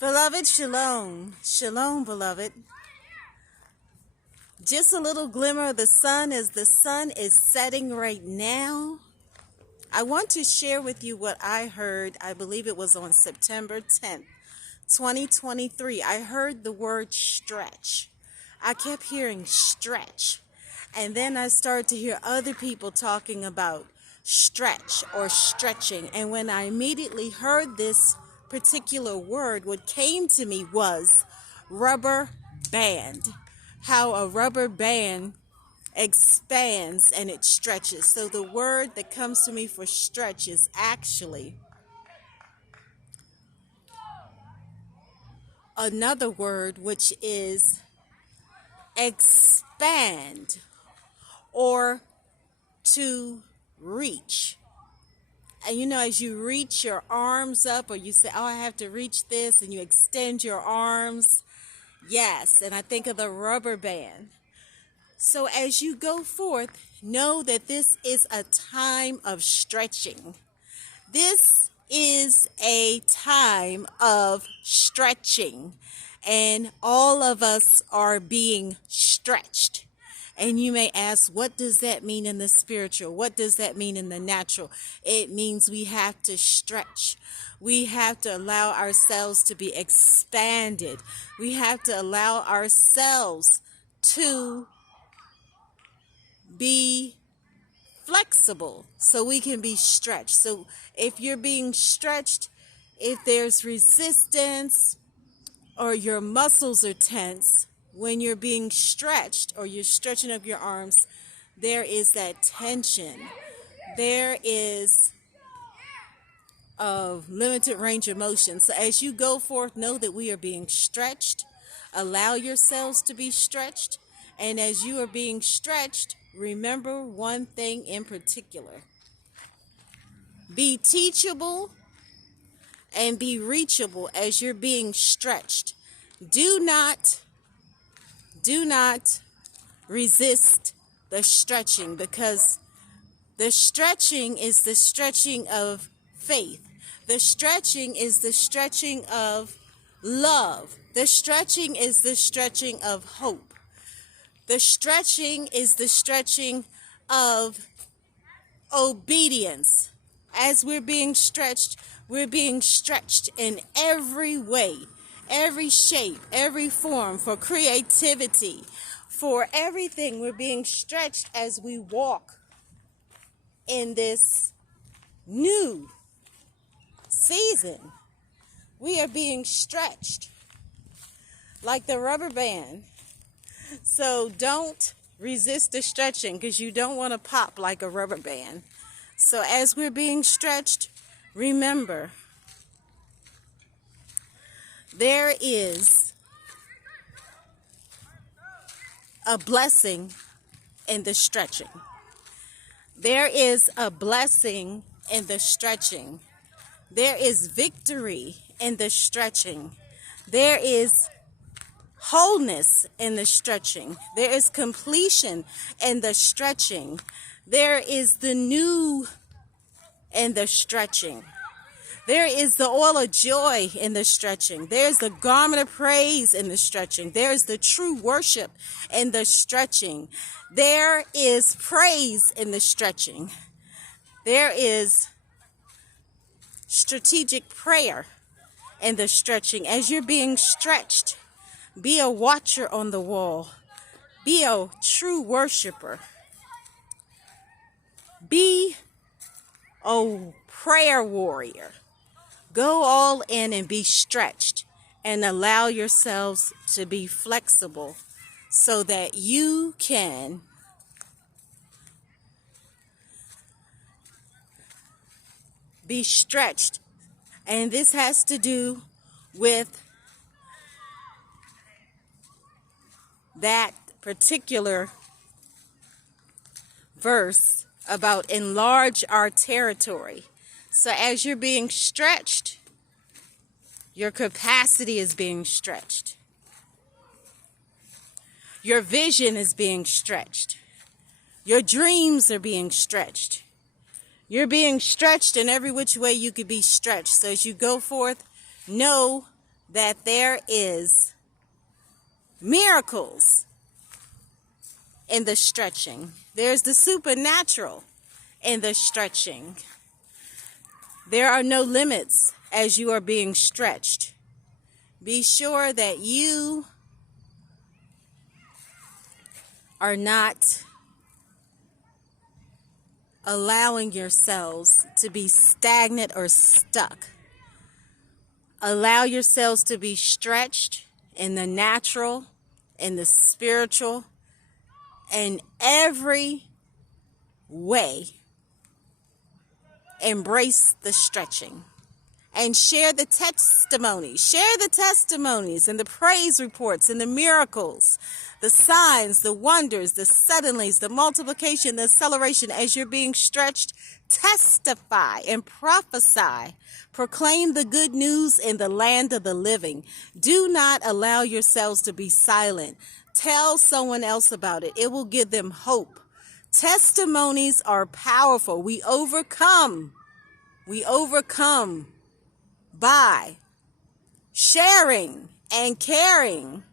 Beloved, shalom. Shalom, beloved. Just a little glimmer of the sun as the sun is setting right now. I want to share with you what I heard. I believe it was on September 10th, 2023. I heard the word stretch. I kept hearing stretch. And then I started to hear other people talking about stretch or stretching. And when I immediately heard this particular word, what came to me was rubber band. How a rubber band expands and it stretches. So the word that comes to me for stretch is actually another word, which is expand or to reach. And you know, as you reach your arms up, or you say, oh, I have to reach this, and you extend your arms. Yes, and I think of the rubber band. So as you go forth, know that this is a time of stretching. This is a time of stretching, and all of us are being stretched. And you may ask, what does that mean in the spiritual? What does that mean in the natural? It means we have to stretch. We have to allow ourselves to be expanded. We have to allow ourselves to be flexible so we can be stretched. So if you're being stretched, if there's resistance or your muscles are tense, when you're being stretched or you're stretching up your arms, there is that tension. There is a limited range of motion. So as you go forth, know that we are being stretched. Allow yourselves to be stretched. And as you are being stretched, remember one thing in particular. Be teachable and be reachable as you're being stretched. Do not resist the stretching, because the stretching is the stretching of faith. The stretching is the stretching of love. The stretching is the stretching of hope. The stretching is the stretching of obedience. As we're being stretched in every way, every shape, every form, for creativity, for everything. We're being stretched as we walk in this new season. We are being stretched like the rubber band. So don't resist the stretching, because you don't want to pop like a rubber band. So as we're being stretched, remember, there is a blessing in the stretching. There is a blessing in the stretching. There is victory in the stretching. There is wholeness in the stretching. There is completion in the stretching. There is the new in the stretching. There is the oil of joy in the stretching. There's the garment of praise in the stretching. There's the true worship in the stretching. There is praise in the stretching. There is strategic prayer in the stretching. As you're being stretched, be a watcher on the wall. Be a true worshiper. Be a prayer warrior. Go all in and be stretched, and allow yourselves to be flexible so that you can be stretched. And this has to do with that particular verse about enlarge our territory. So as you're being stretched, your capacity is being stretched. Your vision is being stretched. Your dreams are being stretched. You're being stretched in every which way you could be stretched. So as you go forth, know that there is miracles in the stretching. There's the supernatural in the stretching. There are no limits as you are being stretched. Be sure that you are not allowing yourselves to be stagnant or stuck. Allow yourselves to be stretched in the natural, in the spiritual, in every way. Embrace the stretching and share the testimonies. Share the testimonies and the praise reports and the miracles, the signs, the wonders, the suddenlies, the multiplication, the acceleration as you're being stretched. Testify and prophesy. Proclaim the good news in the land of the living. Do not allow yourselves to be silent. Tell someone else about it. It will give them hope. Testimonies are powerful. We overcome by sharing and caring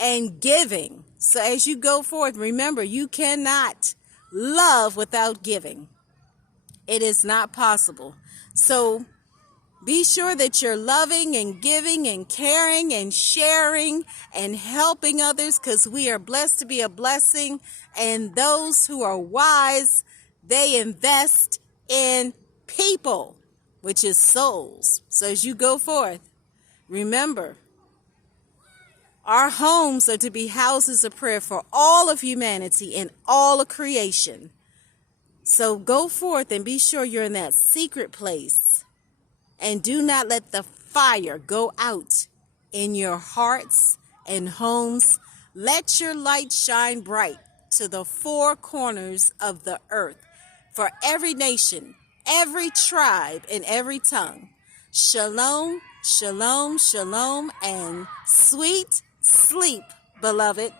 and giving. So as you go forth, remember, you cannot love without giving. It is not possible. So be sure that you're loving and giving and caring and sharing and helping others, because we are blessed to be a blessing. And those who are wise, they invest in people, which is souls. So as you go forth, remember, our homes are to be houses of prayer for all of humanity and all of creation. So go forth and be sure you're in that secret place. And do not let the fire go out in your hearts and homes. Let your light shine bright to the four corners of the earth, for every nation, every tribe, and every tongue. Shalom, shalom, shalom, and sweet sleep, beloved.